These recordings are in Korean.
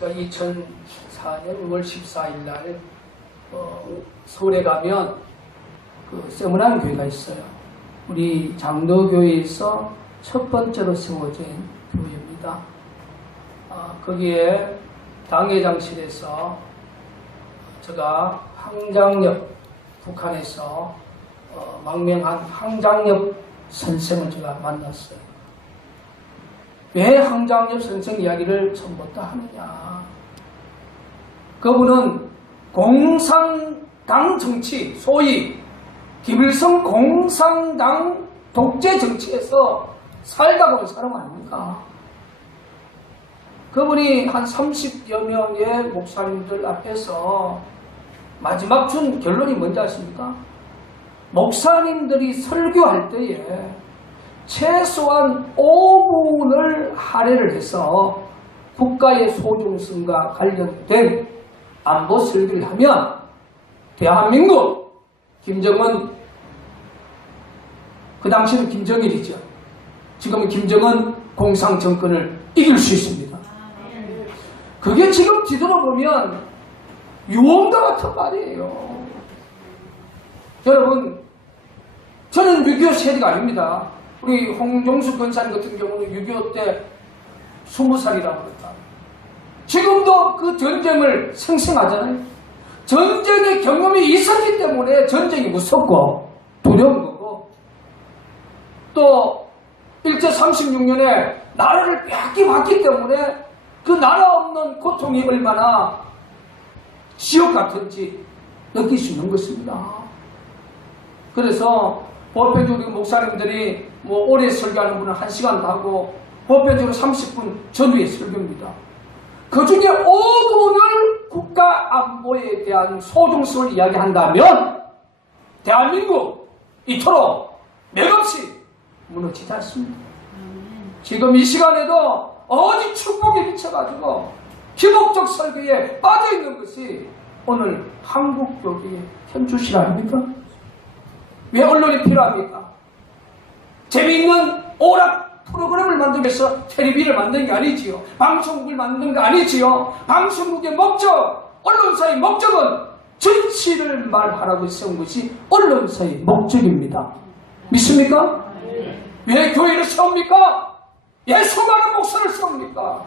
2004년 5월 14일 날 서울에 가면 그 세문안 교회가 있어요. 우리 장로교회에서 첫 번째로 세워진 교회입니다. 거기에 당회장실에서 제가 항장엽, 북한에서 망명한 항장엽 선생을 제가 만났어요. 왜 항장엽 선생 이야기를 처음부터 하느냐. 그분은 공산당 정치, 소위 김일성 공산당 독재 정치에서 살다 본 사람 아닙니까? 그분이 한 30여 명의 목사님들 앞에서 마지막 준 결론이 뭔지 아십니까? 목사님들이 설교할 때에 최소한 5분을 할애를 해서 국가의 소중성과 관련된 안보 설교를 하면 대한민국 김정은, 그 당시는 김정일이죠. 지금은 김정은 공산 정권을 이길 수 있습니다. 그게 지금 뒤돌아보면 유언과 같은 말이에요. 여러분, 저는 6.25 세대가 아닙니다. 우리 홍종수 권사님 같은 경우는 6.25 때 20살이라고 그랬다. 지금도 그 전쟁을 생생하잖아요. 전쟁의 경험이 있었기 때문에 전쟁이 무섭고 두려운 거고, 또 일제 36년에 나라를 빼앗기 때문에 그 나라 없는 고통이 얼마나 지옥 같은지 느낄 수 있는 것입니다. 그래서 보편적으로 목사님들이 오래 설교하는 분은 1시간도 하고 보편적으로 30분 전후의 설교입니다. 그 중에 5분을 국가 안보에 대한 소중성을 이야기한다면 대한민국 이토록 맥없이 무너지지 않습니다. 지금 이 시간에도 어디 축복에 미쳐가지고 기복적 설교에 빠져있는 것이 오늘 한국교회의 현주실 아닙니까? 왜 언론이 필요합니까? 재미있는 오락 프로그램을 만들면서 텔레비를 만든 게 아니지요. 방송국을 만든 게 아니지요. 방송국의 목적, 언론사의 목적은 진실을 말하라고 세운 것이 언론사의 목적입니다. 믿습니까? 왜 교회를 세웁니까? 왜 수많은 목사를 세웁니까?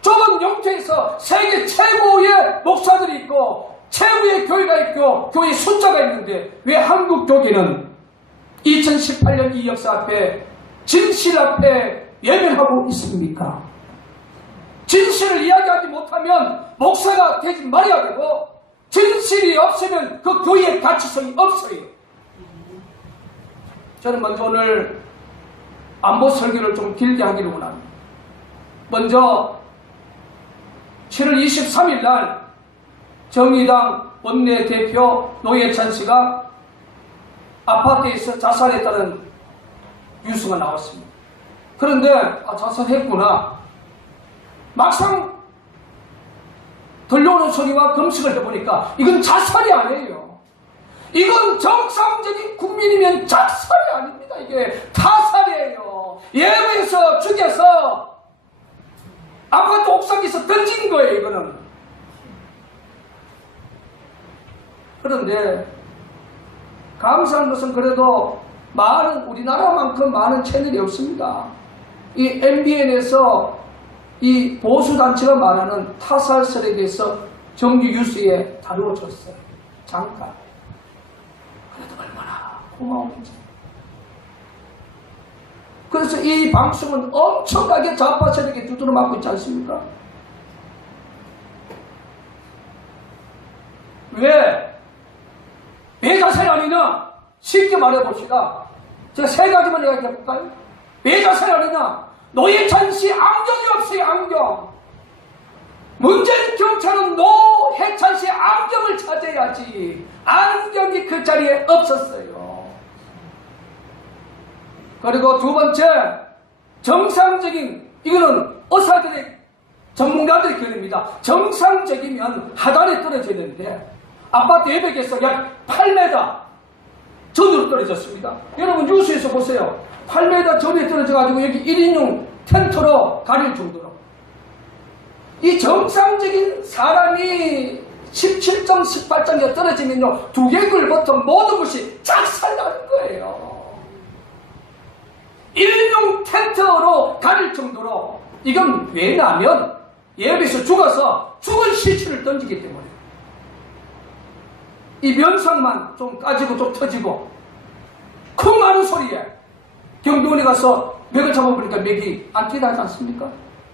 좁은 영토에서 세계 최고의 목사들이 있고 최고의 교회가 있고 교회 숫자가 있는데 왜 한국 교회는 2018년 이 역사 앞에 진실 앞에 예면하고 있습니까? 진실을 이야기하지 못하면 목사가 되지 말아야 되고 진실이 없으면 그 교회의 가치성이 없어요. 저는 먼저 오늘 안보 설교를 좀 길게 하기를 원합니다. 먼저 7월 23일 날 정의당 원내대표 노회찬 씨가 아파트에서 자살했다는 뉴스가 나왔습니다. 그런데 자살했구나. 막상 들려오는 소리와 검색을 해보니까 이건 자살이 아니에요. 이건 정상적인 국민이면 자살이 아닙니다. 이게 타살이에요. 예배에서 죽여서 아파트 옥상에서 던진 거예요. 이거는. 그런데 감사한 것은 그래도 우리나라만큼 많은 채널이 없습니다. 이 MBN에서 이 보수단체가 말하는 타살설에 대해서 정규 뉴스에 다루어졌어요. 잠깐. 그래도 얼마나 고마운지. 그래서 이 방송은 엄청나게 좌파 세력에 두드려 맞고 있지 않습니까? 왜 자살이 아니냐? 쉽게 말해봅시다. 제가 세 가지만 이야기해볼까요? 왜 자살이 아니냐? 노회찬 씨 안경이 없어요. 안경. 문재인 경찰은 노회찬 씨의 안경을 찾아야지. 안경이 그 자리에 없었어요. 그리고 두 번째, 정상적인, 이거는 의사들의 전문가들의 견해입니다. 정상적이면 하단에 떨어져야 되는데 아파트 외벽에서 약 8m 전으로 떨어졌습니다. 여러분 뉴스에서 보세요. 8m 전에 떨어져가지고 여기 1인용 텐트로 가릴 정도로. 이 정상적인 사람이 17점, 18점에 떨어지면요, 두개골부터 모든 것이 작살나는 거예요. 일용 텐트로 가릴 정도로. 이건 왜냐하면 예비에서 죽어서 죽은 시체를 던지기 때문에. 이 면상만 좀 까지고 좀 터지고 쿵 하는 소리에 경비원에 가서 맥을 잡아보니까 맥이 안 뛰다 하지 않습니까?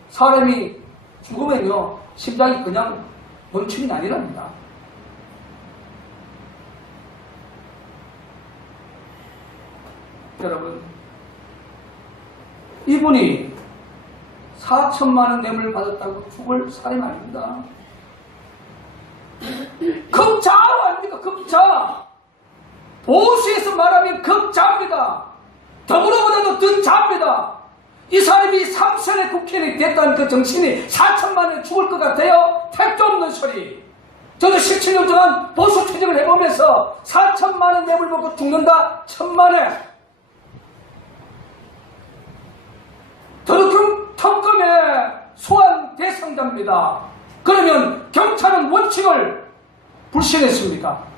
사람이 죽으면요, 심장이 그냥 멈춤이 아니랍니다. 여러분, 이분이 4천만 원 뇌물 받았다고 죽을 사람이 아닙니다. 급자 아닙니까? 급자. 보수에서 말하면 급자입니다. 더불어보다도 더 자입니다. 이 사람이 3선의 국회의원이 됐다는 그 정신이 4천만 원에 죽을 것 같아요? 택도 없는 소리. 저도 17년 동안 보수 퇴직을 해보면서 4천만 원 뇌물 먹고 죽는다? 천만에. 더러큰 특검의 소환 대상자입니다. 그러면 경찰은 원칙을 불신했습니까?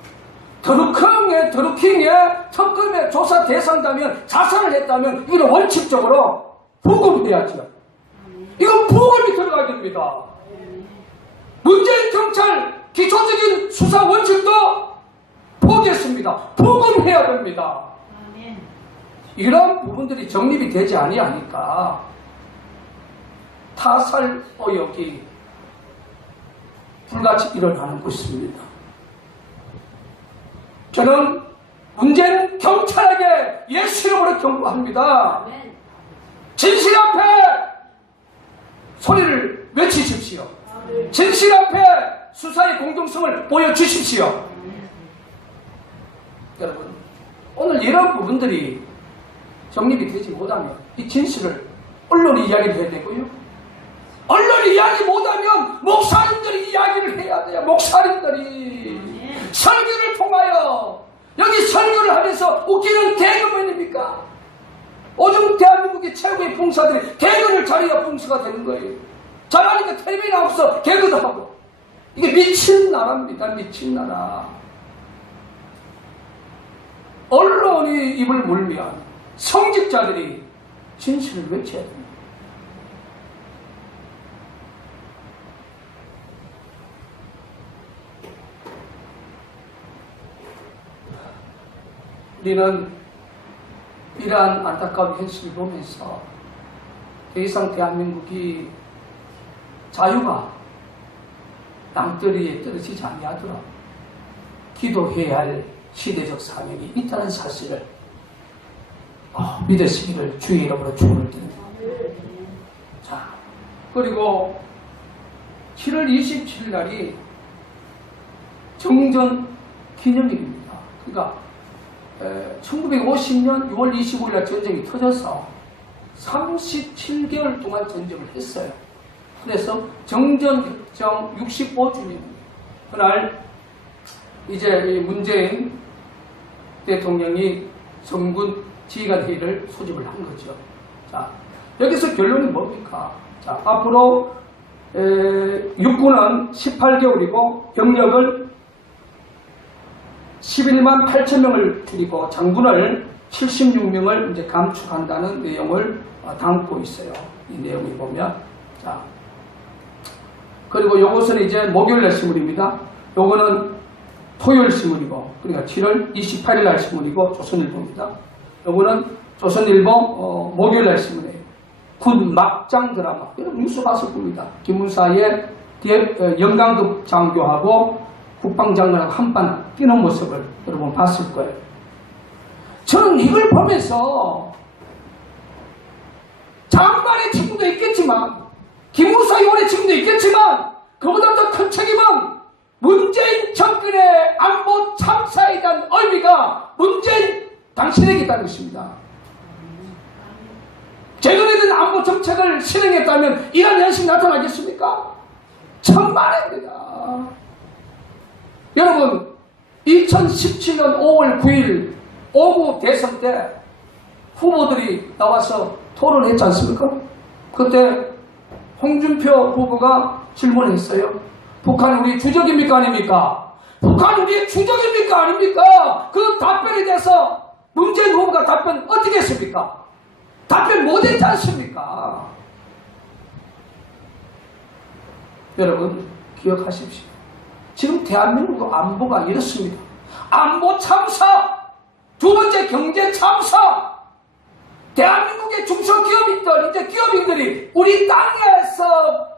더러킹의 특검의 조사 대상자면 자살을 했다면 이건 원칙적으로 부검해야죠. 이건 부검이 들어가야 됩니다. 문재인 경찰 기초적인 수사 원칙도 포기했습니다. 부검해야 됩니다. 이런 부분들이 정립이 되지 아니하니까 타살 의혹이 불같이 일어나는 것입니다. 저는 문재인 경찰에게 예수 이름으로 경고합니다. 진실 앞에 소리를 외치십시오. 진실 앞에 수사의 공정성을 보여주십시오. 여러분, 오늘 이런 부분들이 정립이 되지 못하면 이 진실을 언론이 이야기를 해야 되고요. 언론이 이야기 못하면 목사님들이 이야기를 해야 돼요. 목사님들이 설교를 통하여. 여기 설교를 하면서 웃기는 개그맨입니까? 오중 대한민국의 최고의 봉사들이 개그를 잘해야 봉사가 되는 거예요. 잘하니까 텔레비전 나와서 개그도 하고. 이게 미친 나라입니다. 미친 나라. 언론이 입을 물면 성직자들이 진실을 외쳐야 됩니다. 우리는 이러한 안타까운 현실을 보면서 더 이상 대한민국이 자유가 땅덩이에 떨어지지 아니하도록 기도해야 할 시대적 사명이 있다는 사실을 믿으시기를 주의 이름으로 축원을 드립니다. 자, 그리고 7월 27일 날이 정전 기념일입니다. 그러니까 1950년 6월 25일 날 전쟁이 터져서 37개월 동안 전쟁을 했어요. 그래서 정전협정 65주년입니다. 그날 이제 문재인 대통령이 정군 지휘관 회의를 소집을 한 거죠. 자, 여기서 결론이 뭡니까? 자, 앞으로 육군은 18개월이고 병력을 11만 8천 명을 줄이고 장군을 76명을 이제 감축한다는 내용을 담고 있어요. 이 내용을 보면. 자, 그리고 요것은 이제 목요일날 신문입니다. 요거는 토요일 신문이고, 그러니까 7월 28일 날 신문이고, 조선일보입니다. 요거는 조선일보 목요일날 신문이에요. 군 막장 드라마. 여러분 뉴스 봤을 겁니다. 김문사의 영광급 장교하고 국방장관하고 한판 뛰는 모습을 여러분 봤을 거예요. 저는 이걸 보면서 장관의 책임도 있겠지만, 김무사 요원의 책임도 있겠지만, 그보다 더 큰 책임은 문재인 정권의 안보 참사에 대한 의미가 문재인 당신에게 있다는 것입니다. 제대로 안보 정책을 실행했다면 이런 현실이 나타나겠습니까? 천만입니다. 여러분, 2017년 5월 9일 오구 대선 때 후보들이 나와서 토론했지 않습니까? 그때 홍준표 후보가 질문했어요. 북한은 우리 주적입니까 아닙니까? 북한은 우리의 주적입니까 아닙니까? 그 답변에 대해서 문재인 후보가 답변 어떻게 했습니까? 답변 못했지 않습니까? 여러분 기억하십시오. 지금 대한민국 안보가 이렇습니다. 안보 참사, 두 번째 경제 참사. 대한민국의 중소기업인들, 이제 기업인들이 우리 땅에서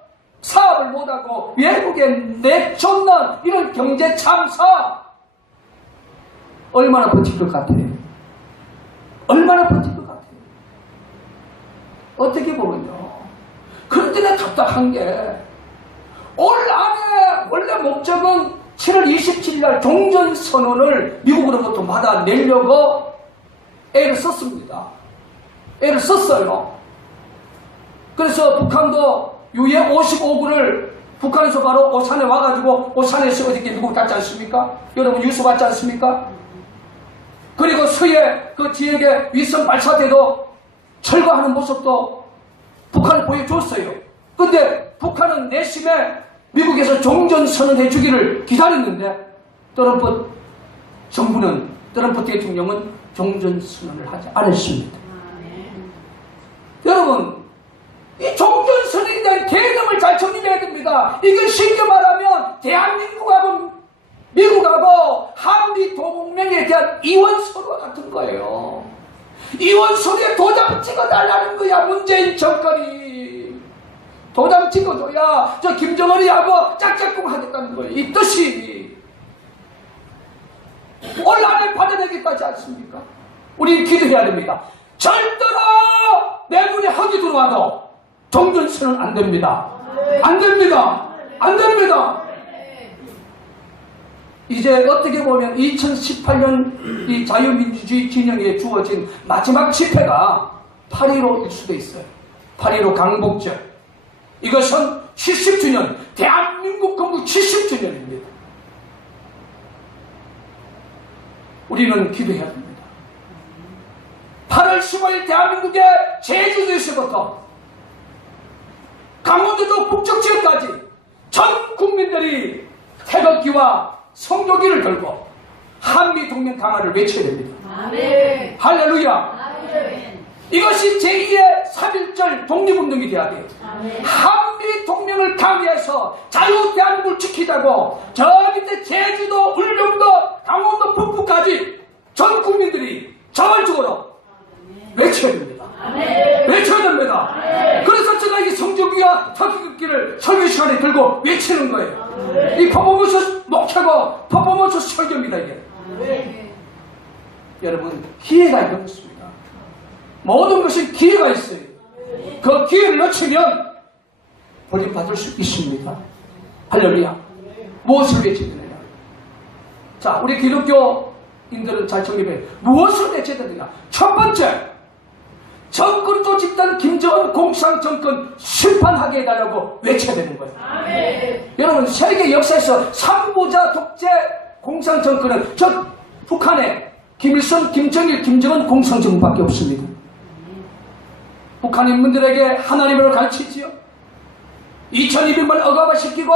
사업을 못하고 외국에 내쫓는 이런 경제 참사. 얼마나 버틸 것 같아요? 얼마나 버틸 것 같아요? 어떻게 보면요. 그런데 내 답답한 게 올 안에 원래 목적은 7월 27일 날 종전선언을 미국으로부터 받아내려고 애를 썼습니다. 애를 썼어요. 그래서 북한도 유해 55구를 북한에서 바로 오산에 와가지고 오산에서 어저께 미국 갔지 않습니까? 여러분 뉴스 봤지 않습니까? 그리고 서해 그 지역의 위성 발사대도 철거하는 모습도 북한이 보여줬어요. 근데 북한은 내심에 미국에서 종전선언 해주기를 기다렸는데 트럼프 정부는, 트럼프 대통령은 종전선언을 하지 않았습니다. 여러분, 이 종전선언에 대한 개념을 잘 정리해야 됩니다. 이게 쉽게 말하면 대한민국하고 미국하고 한미동맹에 대한 이원서와 같은 거예요. 이원서에 도장 찍어달라는 거야, 문재인 정권이. 도장 찍어줘야 저 김정은이하고 짝짝꿍 하겠다는 거예요. 이 뜻이. 올 안에 받아내기까지 않습니까? 우리 기도해야 됩니다. 절대로 내 눈에 흙이 들어와도 종전선언 안 됩니다. 안 됩니다. 안 됩니다. 이제 어떻게 보면 2018년 이 자유민주주의 진영에 주어진 마지막 집회가 8.15일 수도 있어요. 8.15 강복절. 이것은 70주년, 대한민국 건국 70주년입니다. 우리는 기도해야 됩니다. 8월 15일 대한민국의 제주도에서부터 강원도도 북쪽 지역까지 전 국민들이 태극기와 성조기를 들고 한미동맹 강화를 외쳐야 됩니다. 아멘. 할렐루야. 아멘. 이것이 제2의 3.1절 독립운동이 돼야 돼요. 아멘. 한미동맹을 강화해서 자유 대한민국을 지키자고 저 밑에 제주도, 울릉도, 강원도 북부까지 전 국민들이 자발적으로 외쳐야 됩니다. 아멘. 외쳐야 됩니다. 아멘. 그래서 제가 이 성조기와 태극기를 설교 시간에 들고 외치는 거예요. 아멘. 이 퍼포먼스 목표고 퍼포먼스 설교입니다, 이게. 아멘. 여러분, 기회가 있습니다. 모든 것이 기회가 있어요. 그 기회를 놓치면 버림받을 수 있습니다. 할렐루야. 무엇을 외쳐야 되느냐? 자, 우리 기독교인들은 잘 정리해요. 무엇을 외쳐야 되느냐? 첫 번째, 정권도 집단 김정은 공산정권 심판하게 해달라고 외쳐야 되는 거예요. 아멘. 여러분, 세계 역사에서 3부자 독재 공산정권은 저 북한에 김일성, 김정일, 김정은 공산정권밖에 없습니다. 북한 인민들에게 하나님을 가르치지요. 2200만 억압화시키고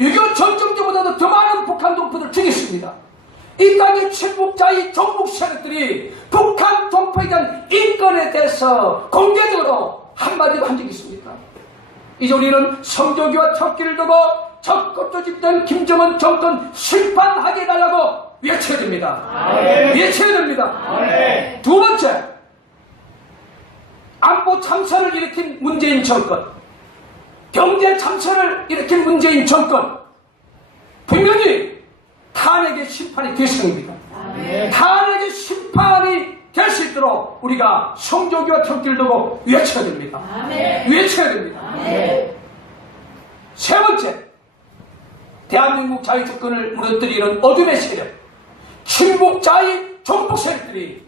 6.25 전쟁 때보다도 더 많은 북한 동포들 죽였습니다. 이 땅의 친북자의 종북 세력들이 북한 동포에 대한 인권에 대해서 공개적으로 한마디도 한 적이 있습니까? 이제 우리는 성조기와 태극기를 두고 적극 집단 김정은 정권 심판하게 해달라고 외쳐야 됩니다. 아멘. 외쳐야 됩니다. 아멘. 두 번째, 안보 참사를 일으킨 문재인 정권, 경제 참사를 일으킨 문재인 정권, 분명히 탄핵의 심판이 대상입니다. 아멘. 탄핵의 심판이 될 수 있도록 우리가 성조기와 태극기를 두고 외쳐야 됩니다. 아멘. 외쳐야 됩니다. 아멘. 세 번째, 대한민국 자유주권을 무너뜨리는 어둠의 세력, 친북자의 종북 세력들이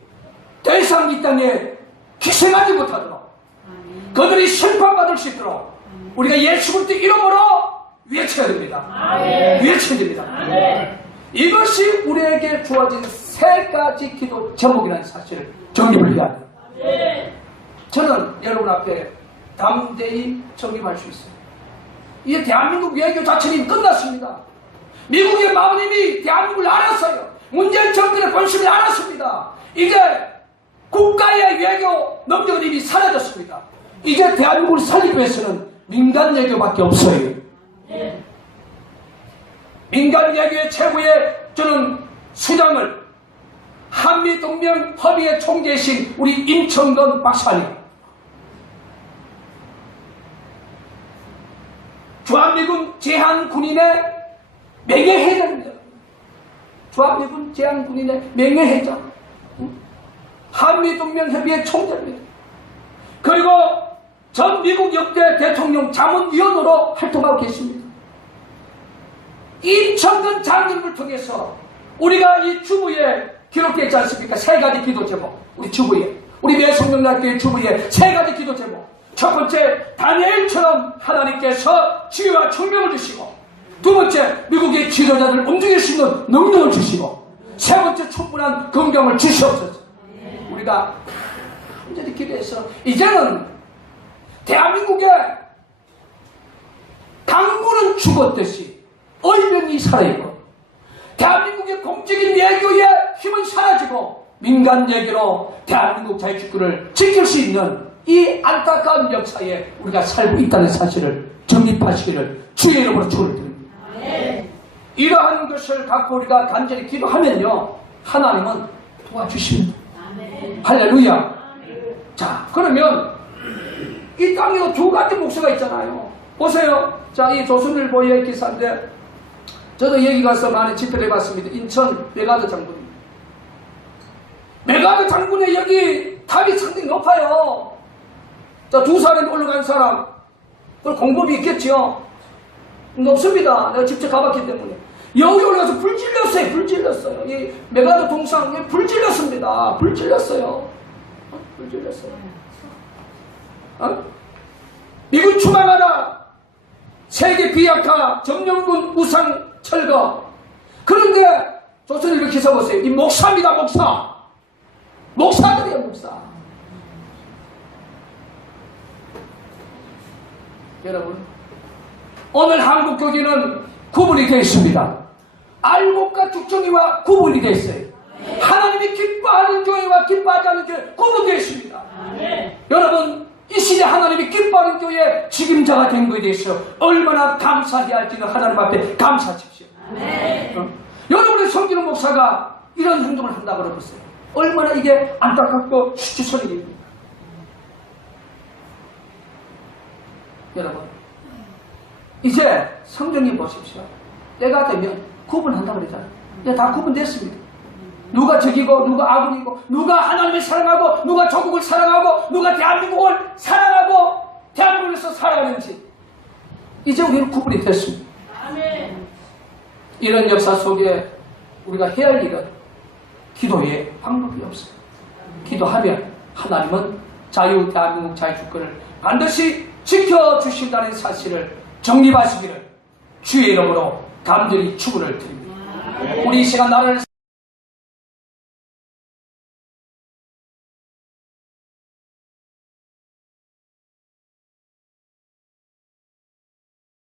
더 이상 이 땅에 기생하지 못하도록 그들이 심판받을 수 있도록 우리가 예수 그리스도 이름으로 외쳐야 됩니다. 아멘. 외쳐야 됩니다. 아멘. 이것이 우리에게 주어진 세 가지 기도 제목이라는 사실을 정립을 해야 돼요. 아멘. 저는 여러분 앞에 담대히 정립할 수 있어요. 이 대한민국 외교 자체는 끝났습니다. 미국의 마음님이 대한민국을 알았어요. 문재인 정권의 본심을 알았습니다. 이제 국가의 외교 능력은 이미 사라졌습니다. 이제 대한민국을 살리기 위해서는 민간 외교밖에 없어요. 민간 외교의 최고의 저는 수장을 한미동맹 협의회 총재이신 우리 임청건 박사님, 주한미군 제한군인의 명예회장입니다. 주한미군 제한군인의 명예회장, 한미동맹협의회 총재입니다. 그리고 전 미국 역대 대통령 자문위원으로 활동하고 계십니다. 임청근 장군을 통해서 우리가 이 주부에 기록되어 있지 않습니까? 세 가지 기도 제목. 우리 주부에, 우리 매성령학교의 주부에 세 가지 기도 제목. 첫 번째, 다니엘처럼 하나님께서 지혜와 총명을 주시고, 두 번째, 미국의 지도자들을 움직일 수 있는 능력을 주시고, 세 번째, 충분한 건강을 주시옵소서. 우리가 완전히 기도해서 이제는 대한민국의 강물은 죽었듯이 얼병이 살아있고, 대한민국의 공적인 외교의 힘은 사라지고 민간 외교로 대한민국 자유주권을 지킬 수 있는 이 안타까운 역사에 우리가 살고 있다는 사실을 정립하시기를 주의 이름으로 축원을 드립니다. 이러한 것을 갖고 우리가 간절히 기도하면요, 하나님은 도와주십니다. 할렐루야. 자, 그러면 이 땅에 두 가지 목표가 있잖아요. 보세요. 자, 이 조선일보의 기사인데 저도 여기 가서 많이 집회를 해봤습니다. 인천 메가드 장군입니다. 메가드 장군의 여기 탑이 상당히 높아요. 자, 2살에 올라간 사람, 그 공법이 있겠지요? 높습니다. 내가 직접 가봤기 때문에. 여기 올라가서 불 질렀어요. 불 질렀어요. 이 메가드 동상 불 질렀습니다. 불 질렀어요. 불 질렀어요. 미군 추방하라. 세계 비약화 점령군 우상 철거. 그런데 조선일보 기사 보세요. 이 목사입니다. 목사. 목사들이에요. 목사. 여러분, 오늘 한국 교회는 구분이 되어 있습니다. 알곡과 죽정이와 구분이 되어 있어요. 하나님이 기뻐하는 교회와 기뻐하지 않는 교회 구분되어 있습니다. 여러분, 이 시대 하나님이 기뻐하는 교회의 책임자가 된 것에 대해서 얼마나 감사해야 할지는 하나님 앞에 감사하십시오. 여러분의 섬기는 목사가 이런 행동을 한다고 그러겠어요. 얼마나 이게 안타깝고 수치스러운 일입니다. 여러분, 이제 성경님 보십시오. 때가 되면 구분한다고 그러잖아요. 이제 다 구분됐습니다. 누가 적이고 누가 아군이고, 누가 하나님을 사랑하고 누가 조국을 사랑하고 누가 대한민국을 사랑하고 대한민국에서 살아가는지 이제 우리는 구분이 됐습니다. 이런 역사 속에 우리가 해야 할 일은 기도의 방법이 없어요. 기도하면 하나님은 대한민국 자유주권을 반드시 지켜주신다는 사실을 정립하시기를 주의 이름으로 간절히 축원을 드립니다. 우리 이 시간 나를